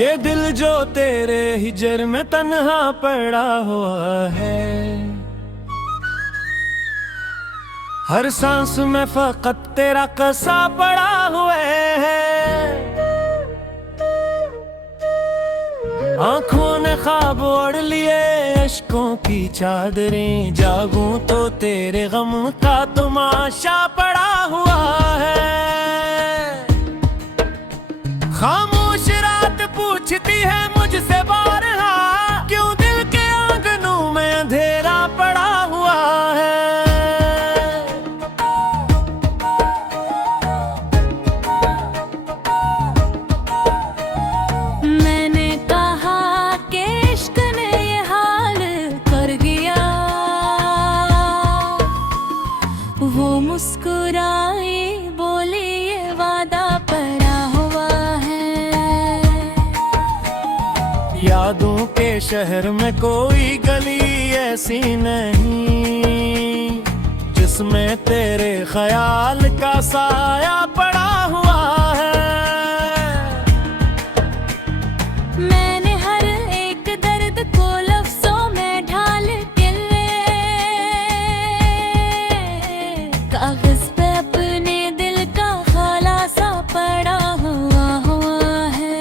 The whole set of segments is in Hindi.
ये दिल जो तेरे हिजर में तन्हा पड़ा हुआ है, हर सांस में फकत तेरा कसा पड़ा हुआ है। आंखों ने ख्वाब ओढ़ लिए अश्कों की चादरें, जागूं तो तेरे गम का तमाशा पड़ा हुआ है। खामोश रात पूछती है मुझसे बारहा, क्यों दिल के आंगनों में अंधेरा पड़ा हुआ है। मैंने कहा कि इश्क ने ये हाल कर गया, वो मुस्कुराई बोली ये वादा पड़ा हुआ है। यादों के शहर में कोई गली ऐसी नहीं जिसमें तेरे ख्याल का साया पड़ा हुआ है। मैंने हर एक दर्द को लफ्जों में ढाल के कागज पे अपने दिल का खुलासा पड़ा हुआ है।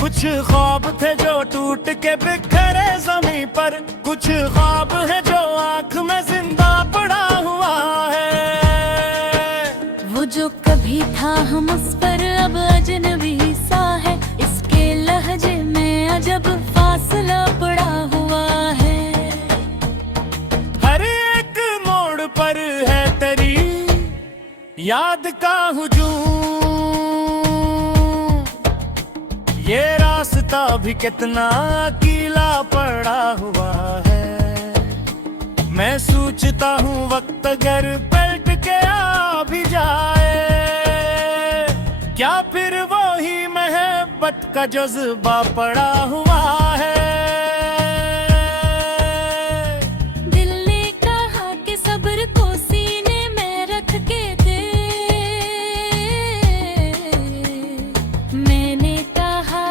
कुछ ख्वाब थे जो टूट के बिखरे ज़मीं पर, कुछ ख्वाब है जो आँख में जिंदा पड़ा हुआ है। वो जो कभी था हम उस पर अब अजनबी सा है, इसके लहजे में अजब फासला पड़ा हुआ है। हर एक मोड़ पर है तेरी याद का हुजूम, ये रास्ता भी कितना अकेला पड़ा हुआ है। मैं सोचता हूँ वक्त अगर पलट के आ भी जाए, क्या फिर वो ही मोहब्बत का जज्बा पड़ा हुआ है। दिल ने कहा कि सब्र को सीने में रख के दे, मैंने कहा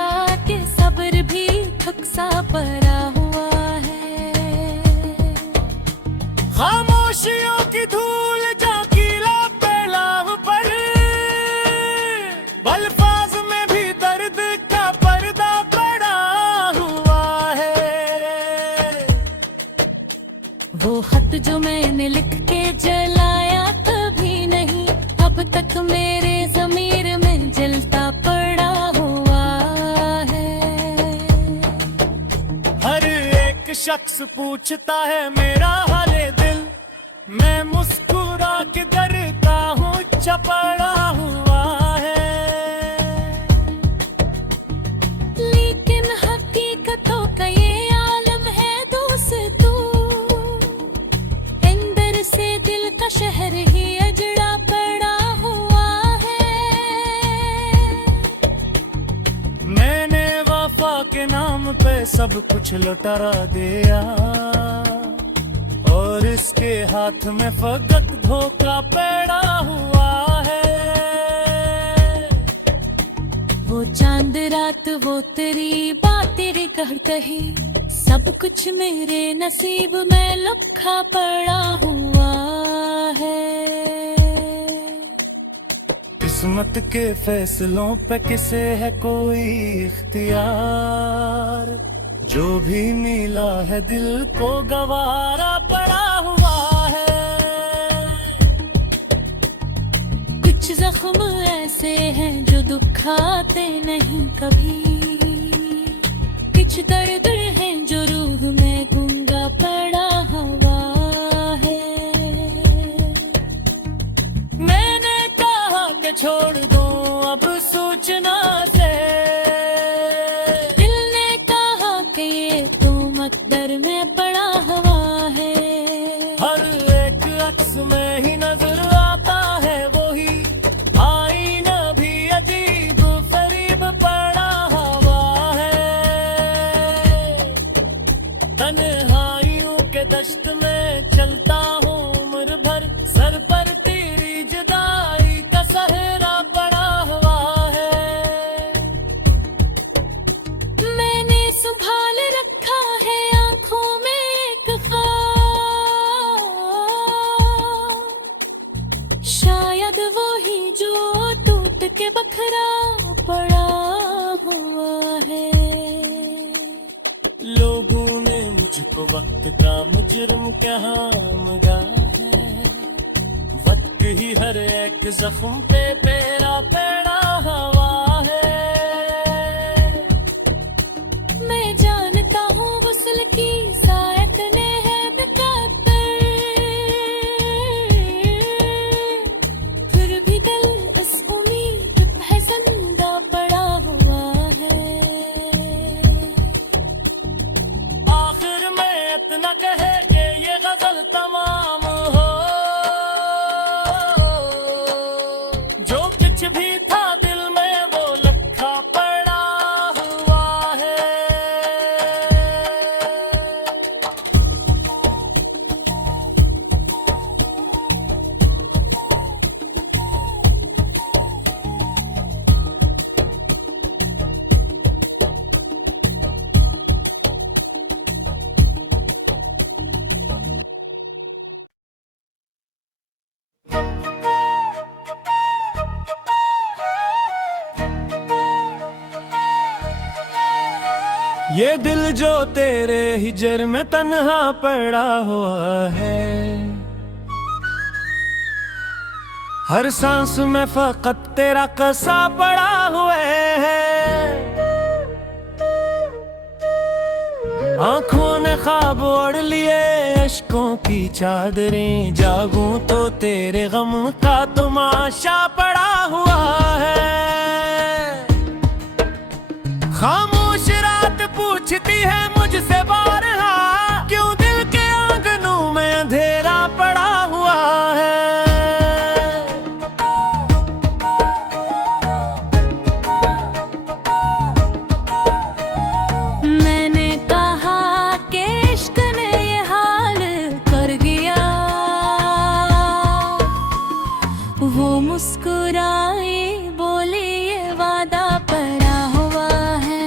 कि सब्र भी ठुकसा पड़ा हुआ है। खामोशियों की धूल जाकीला पैलाव पर, अल्फाज में भी दर्द का पर्दा पड़ा हुआ है। वो खत जो मैंने लिख के जलाया कभी नहीं, अब तक मेरे ज़मीर में जलता पड़ा हुआ है। हर एक शख्स पूछता है मेरा हाले दिल, मैं मुस्कुरा के डरता हूँ चपड़ा हुआ है। लेकिन हकीकतों का ये आलम है दोस्तों, अंदर से दिल का शहर ही अजड़ा पड़ा हुआ है। मैंने वफा के नाम पे सब कुछ लुटा दिया, और इसके हाथ में फकत धोखा पड़ा हुआ है। वो चांद रात वो तेरी बात तेरी कही, सब कुछ मेरे नसीब में लिखा पड़ा हुआ है। किस्मत के फैसलों पे किसे है कोई इख्तियार, जो भी मिला है दिल को गवारा पड़ा हुआ है। कुछ जख्म ऐसे हैं जो दुखाते नहीं कभी, कुछ दर्द हैं जो रूह में गूंगा पड़ा हुआ है। मैंने कहा कि छोड़ दो अब सोचना से, दिल ने कहा कि ये तो मकदर में पड़ा हुआ है। हर एक अक्स में ही नजर आता है वही आईना भी अजीब करीब पड़ा हुआ है। तन्हाइयों के दश्त में चलता हूँ उम्र भर, सर पर तेरी जुदाई का सहरा पड़ा हुआ है। वक्त का मुजरिम क्या मजा है, वक्त ही हर एक जख्म पे पेरा पेरा हवा है। मैं जानता हूँ वसल की सायत ने है बेखतर, फिर भी दिल इस उम्मीद पे जिंदा पड़ा हुआ है। आखिर में इतना कहे कि ये गजल तमाम हो, जो कुछ भी था दिल में वो लखा पड़ा हुआ है। ये दिल जो तेरे हिजर में तन्हा पड़ा हुआ है, हर सांस में फकत तेरा कसा पड़ा हुआ है। आंखों ने ख्वाब ओढ़ लिए अश्कों की चादरें, जागूं तो तेरे गम का तमाशा पड़ा हुआ है। खामोश रात पूछती है मुझसे बारहा, क्यों दिल के आंगनों में अंधेरा पड़ा हुआ है। मैंने कहा कि इश्क ने ये हाल कर गया, वो मुस्कुराई बोली ये वादा पड़ा हुआ है।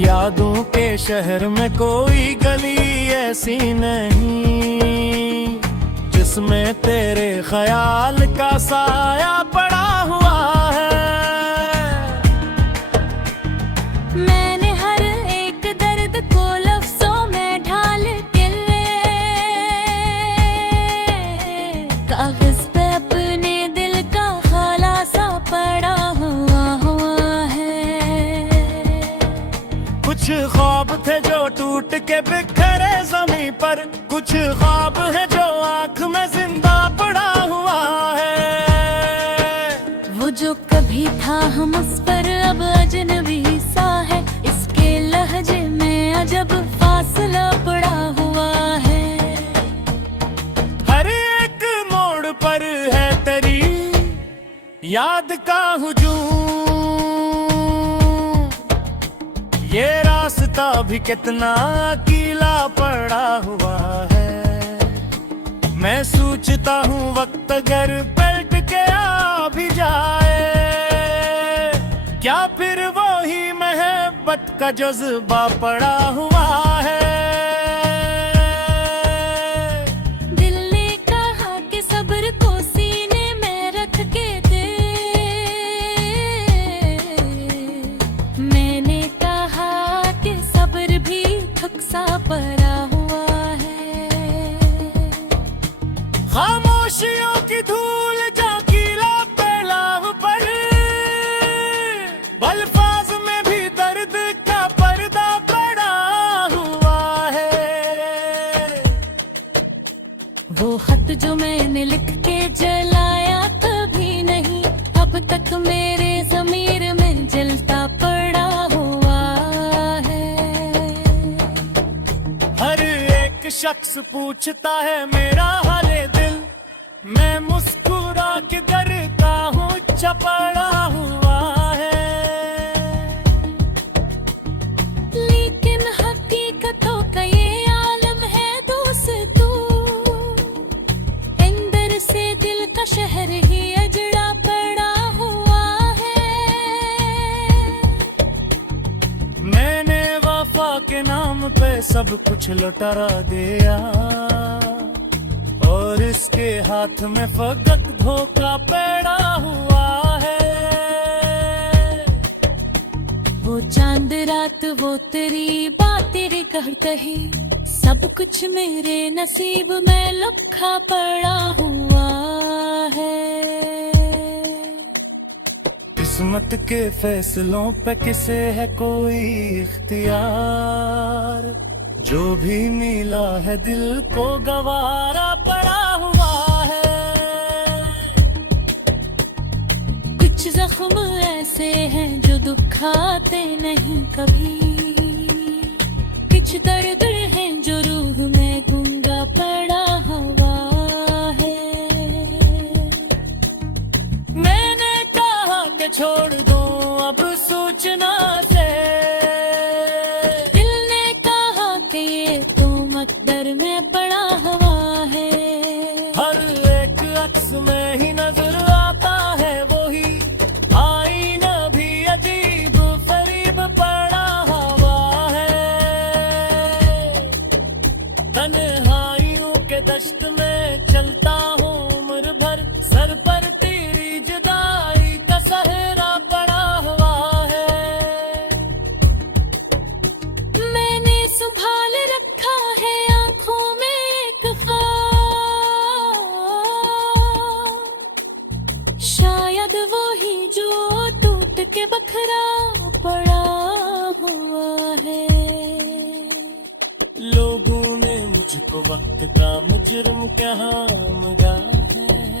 यादों के शहर में कोई गली ऐसी नहीं, जिसमें तेरे ख्याल का साया पड़ा हुआ है। मैंने हर एक दर्द को लफ्जों में ढाल के कागज पे अपने दिल का खुलासा पड़ा हुआ है। कुछ ख्वाब थे जो टूट के बिखरे जमीन पर, कुछ ख्वाब है जो आंख में जिंदा पड़ा हुआ है। वो जो कभी था हम उस पर अब अजनबी सा है, इसके लहजे में अजब फासला पड़ा हुआ है। हर एक मोड़ पर है तेरी याद का हुजूम, ये रास्ता भी कितना अकेला पड़ा हुआ है। मैं सोचता हूँ वक्त अगर पलट के आ भी जाए, क्या फिर वो ही मोहब्बत का जज्बा पड़ा हुआ है। दिल ने कहा कि सब्र को सीने में रख के दे, मैंने कहा कि सब्र भी थक सा पड़ा हुआ है। खामोशियों की धूल जाकीला पैलाव पर, अल्फाज में भी दर्द का पर्दा पड़ा हुआ है। वो खत जो मैंने लिख के जलाया कभी नहीं, अब तक मेरे ज़मीर में जलता पड़ा हुआ है। हर एक शख्स पूछता है मेरा हाले दिल, मैं मुस्कुरा के डरता हूँ चपड़ा हुआ है। लेकिन हकीकतों का ये आलम है दोस्तों, अंदर से दिल का शहर ही अजड़ा पड़ा हुआ है। मैंने वफा के नाम पे सब कुछ लुटा दिया, और इसके हाथ में फकत धोखा पड़ा हुआ है। वो चांद रात वो तेरी बात तेरे कहर कहे सब कुछ मेरे नसीब में लिखा पड़ा हुआ है। किस्मत के फैसलों पे किसे है कोई इख्तियार, जो भी मिला है दिल को गवारा पड़ा हुआ है। कुछ जख्म ऐसे हैं जो दुखाते नहीं कभी, कुछ दर्द हैं जो रूह में गूंगा पड़ा हुआ है। मैंने कहा कि छोड़ दूं अब सोचना से, दिल ने कहा कि ये तो मकदर में पड़ा हुआ है। हर एक अक्स में ही नजर आता है वही आईना भी अजीब फरीब पड़ा हुआ है। तन्हाइयों के दश्त में चलता हूँ उम्र भर, सर पर तेरी जुदाई का सहरा पड़ा हुआ है। मैंने संभाल रखा है आंखों में एक ख्वाब, शायद वो ही जो टूट के बखरा पड़ा हुआ है। लोगों ने मुझको वक्त का मुजरिम कहा मगा है,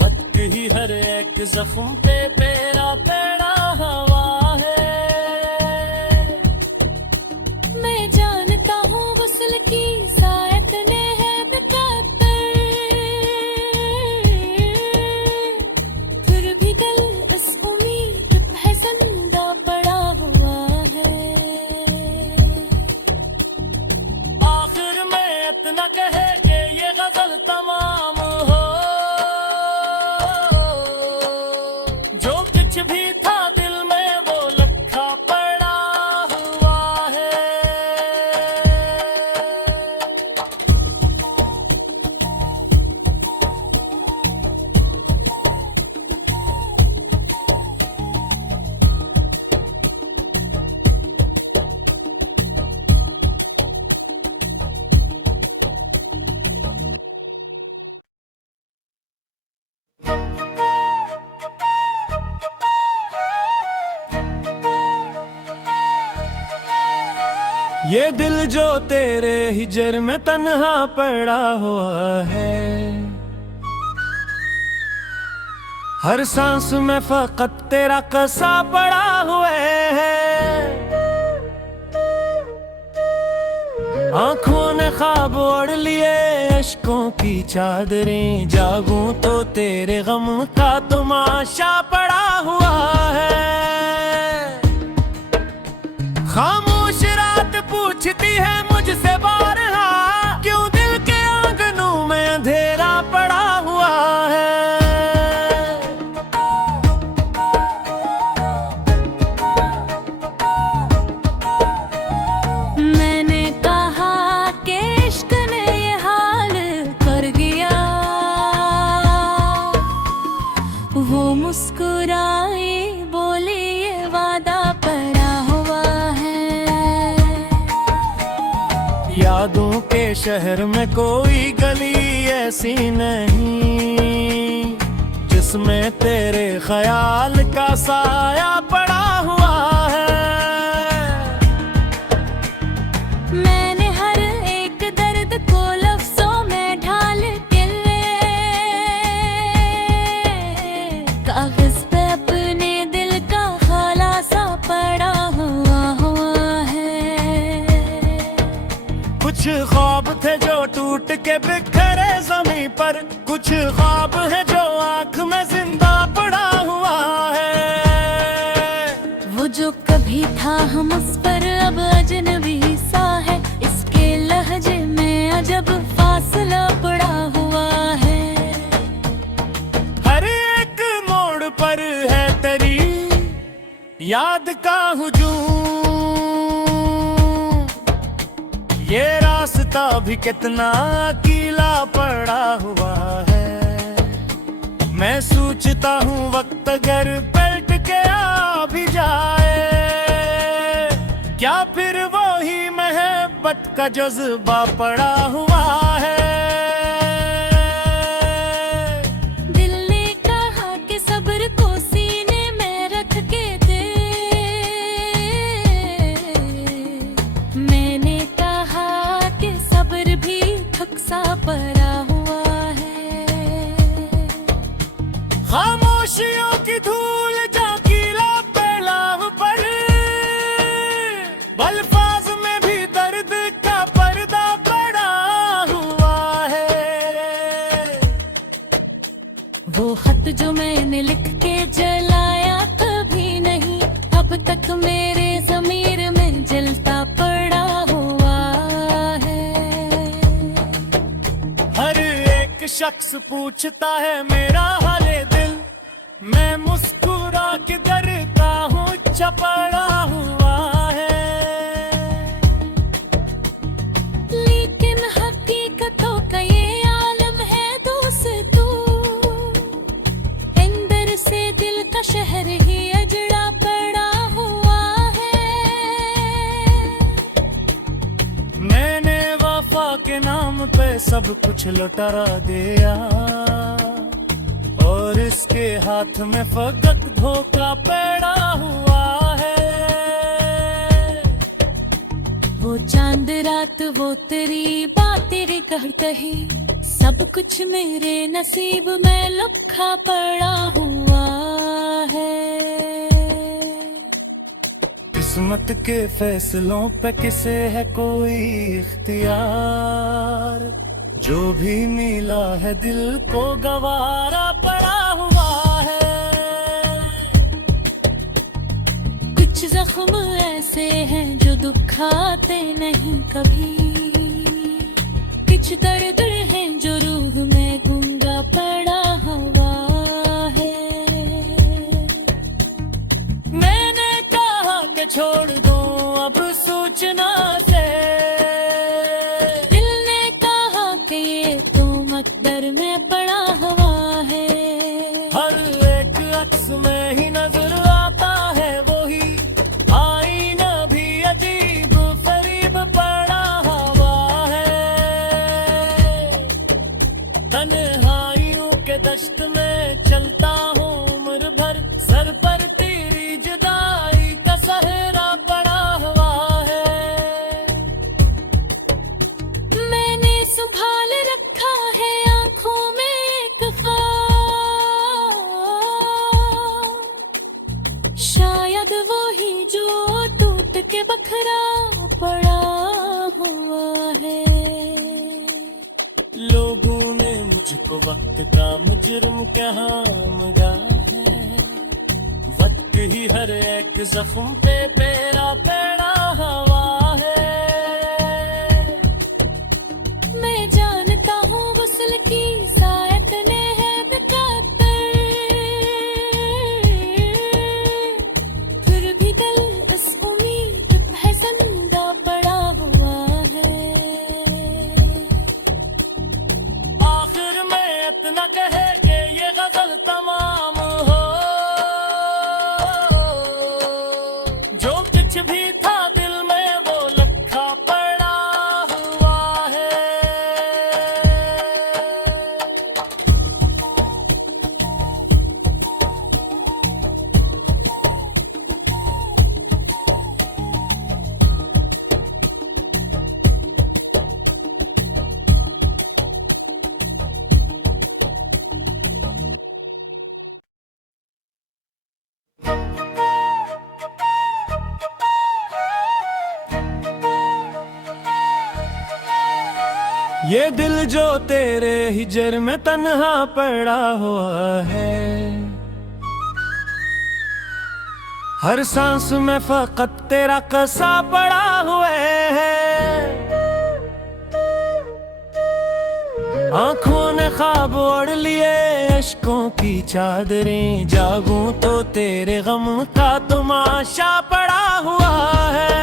वक्त ही हर एक जख्म पे पेरा पेड़ा हवा है। मैं जानता हूँ वसल की सायत ने है बेखतर, फिर भी दिल इस उम्मीद पे जिंदा पड़ा हुआ है। आखिर में इतना कहे कि ये गजल तमाम हो, जो कुछ भी था दिल में वो लिखा पड़ा हुआ है। ये दिल जो तेरे हिजर में तन्हा पड़ा हुआ है, हर सांस में फकत तेरा कसा पड़ा हुआ है। आंखों ने ख्वाब ओढ़ लिए अश्कों की चादरें, जागूं तो तेरे गम का तमाशा पड़ा हुआ है। खामोश रात पूछती है मुझसे बारहा, क्यों दिल के आंगनों में अंधेरा पड़ा हुआ है। मैंने कहा कि इश्क ने ये हाल कर गया, वो मुस्कुराई बोली ये वादा पड़ा हुआ है। यादों के शहर में कोई गली ऐसी नहीं, जिसमें तेरे ख्याल का साया पड़ा हुआ है। मैंने हर एक दर्द को लफ्जों में ढाल के कागज पे अपने दिल का खुलासा पड़ा हुआ है। कुछ ख्वाब थे जो टूट के बिखरे जमीन पर, कुछ ख्वाब है जो आंख में जिंदा पड़ा हुआ है। वो जो कभी था हम उस पर अब अजनबी सा है, इसके लहजे में अजब फासला पड़ा हुआ है। हर एक मोड़ पर है तेरी याद का हुजूम, ये रास्ता भी कितना अकेला पड़ा हुआ है। मैं सोचता हूँ वक्त अगर पलट के आ भी जाए, क्या फिर वो ही मोहब्बत का जज्बा पड़ा हुआ है। दिल ने कहा कि सब्र को सीने में रख के दे, मैंने कहा कि सब्र भी थक सा पड़ा हुआ है। खामोशियों की धूल झांकीला पैलाव पर, अल्फाज में भी दर्द का पर्दा पड़ा हुआ है। वो खत जो मैंने लिख के जलाया कभी नहीं, अब तक मेरे ज़मीर में जलता पड़ा हुआ है। हर एक शख्स पूछता है मेरा हाले दिल, मैं मुस्कुरा के डरता हूँ चपड़ा हुआ है। लेकिन हकीकतों का ये आलम है दोस्तों, अंदर से दिल का शहर ही अजड़ा पड़ा हुआ है। मैंने वफा के नाम पे सब कुछ लुटा दिया, और इसके हाथ में फकत धोखा पड़ा हुआ है। वो चांद रात वो तेरी बात तेरे कह कही, सब कुछ मेरे नसीब में लिखा पड़ा हुआ है। किस्मत के फैसलों पे किसे है कोई इख्तियार, जो भी मिला है दिल को गवारा पड़ा हुआ है। कुछ जख्म ऐसे हैं जो दुखाते नहीं कभी, कुछ दर्द हैं जो रूह में गूंगा पड़ा हुआ है। मैंने कहा कि छोड़ दूं अब सोचना से, दिल ने कहा कि ये तो मकदर में पड़ा हुआ है। हर एक अक्स में ही नजर आता है वही आईना भी अजीब फरीब पड़ा हुआ है। तन्हाइयों के दश्त में चलता हूँ उम्र भर, सर पर तेरी जुदाई का सहरा पड़ा हुआ है। मैंने संभाल रखा है आंखों में एक ख्वाब, शायद वो ही जो टूट के बखरा पड़ा हुआ है। लोगों ने मुझको वक्त का मुजरिम कहा मगा है, वक्त ही हर एक जख्म पे पेरा पड़ा हुआ है। मैं जानता हूँ वसल की सायत ने है बेखतर, फिर भी दिल इस उम्मीद पे जिंदा पड़ा हुआ है। आखिर में इतना कहे कि ये गजल तमाम हो, जो कुछ भी था दिल में वो लिखा पड़ा हुआ है। ये दिल जो तेरे हिजर में तन्हा पड़ा हुआ है, हर सांस में फकत तेरा कसा पड़ा हुआ है। आंखों ने ख्वाब ओढ़ लिए अश्कों की चादरें, जागूं तो तेरे गम का तमाशा पड़ा हुआ है।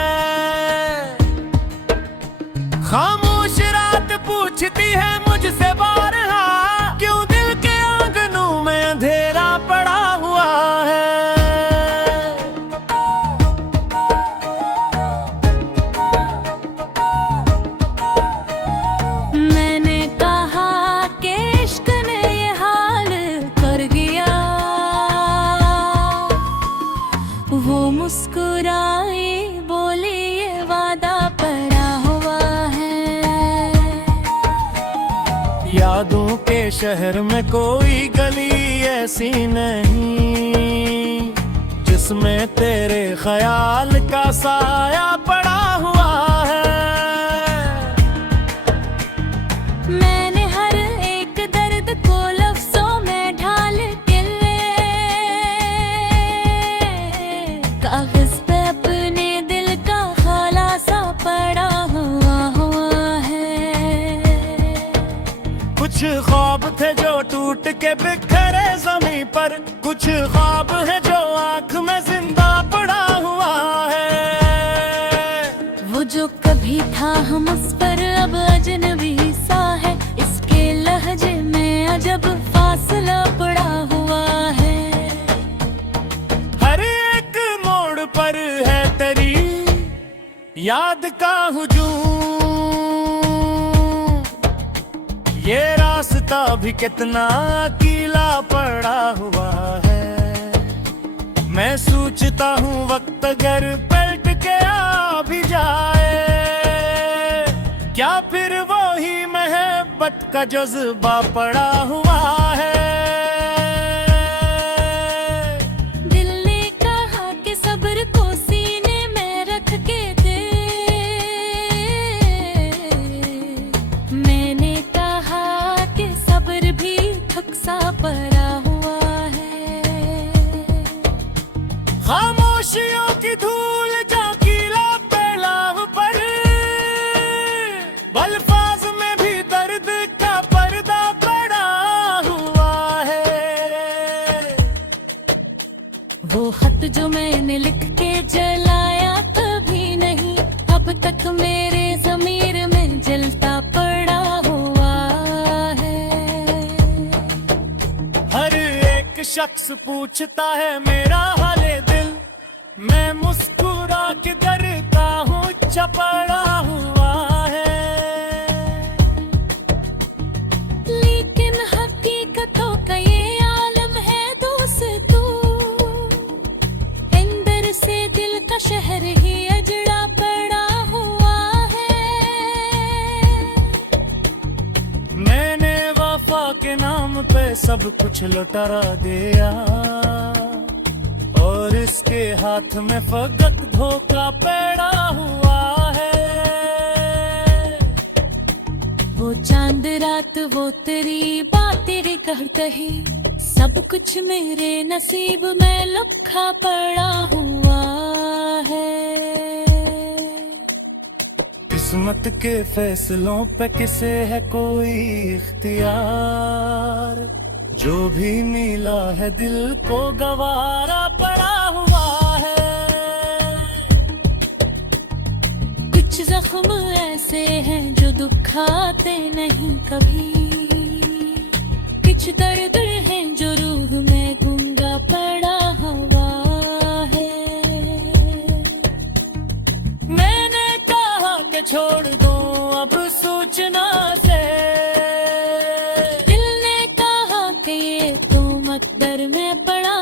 खामोश रात पूछती है मुझसे बारहा, क्यों दिल के आंगनों में अंधेरा पड़ा हुआ है। के शहर में कोई गली ऐसी नहीं जिसमें तेरे ख्याल का साया पड़ा हुआ है। मैंने हर एक दर्द को लफ्जों में ढाल के कागज पे अपने दिल का खुलासा पड़ा हुआ है। कुछ ख्वाब थे जो टूट के बिखरे जमीन पर, कुछ ख्वाब है जो आंख में जिंदा पड़ा हुआ है। वो जो कभी था हम उस पर अब अजनबी सा है, इसके लहजे में अजब फासला पड़ा हुआ है। हर एक मोड़ पर है तेरी याद का हुजूम, ये रास्ता भी कितना अकेला पड़ा हुआ है। मैं सोचता हूँ वक्त अगर पलट के आ भी जाए, क्या फिर वो ही मोहब्बत का जज्बा पड़ा हुआ है। दिल ने कहा कि सब्र को सीने में रख के दे, मैंने कहा कि सब्र भी थक सा पड़ा हुआ है। खामोशियों की धूल झांकीला पैलाव पर, अल्फाज में भी दर्द का पर्दा पड़ा हुआ है। वो खत जो मैंने लिख के जलाया कभी नहीं, अब तक मेरे ज़मीर में जलता पड़ा हुआ है। हर एक शख्स पूछता है मेरा हाले दिल, मैं मुस्कुरा के डरता हूँ चपड़ा हुआ है। लेकिन हकीकतों का ये आलम है दोस्तों, अंदर से दिल का शहर ही अजड़ा पड़ा हुआ है। मैंने वफा के नाम पे सब कुछ लुटा दिया, और इसके हाथ में फकत धोखा पड़ा हुआ है। वो चांद रात वो तेरी बात तेरे कहते हैं, सब कुछ मेरे नसीब में लिखा पड़ा हुआ है। किस्मत के फैसलों पे किसे है कोई इख्तियार, जो भी मिला है दिल को गवारा पड़ा हुआ है। कुछ जख्म ऐसे हैं जो दुखाते नहीं कभी, कुछ दर्द हैं जो रूह में गूंगा पड़ा हुआ है। मैंने कहा कि छोड़ दूं अब सोचना से, दिल ने कहा कि ये तो मकदर में पड़ा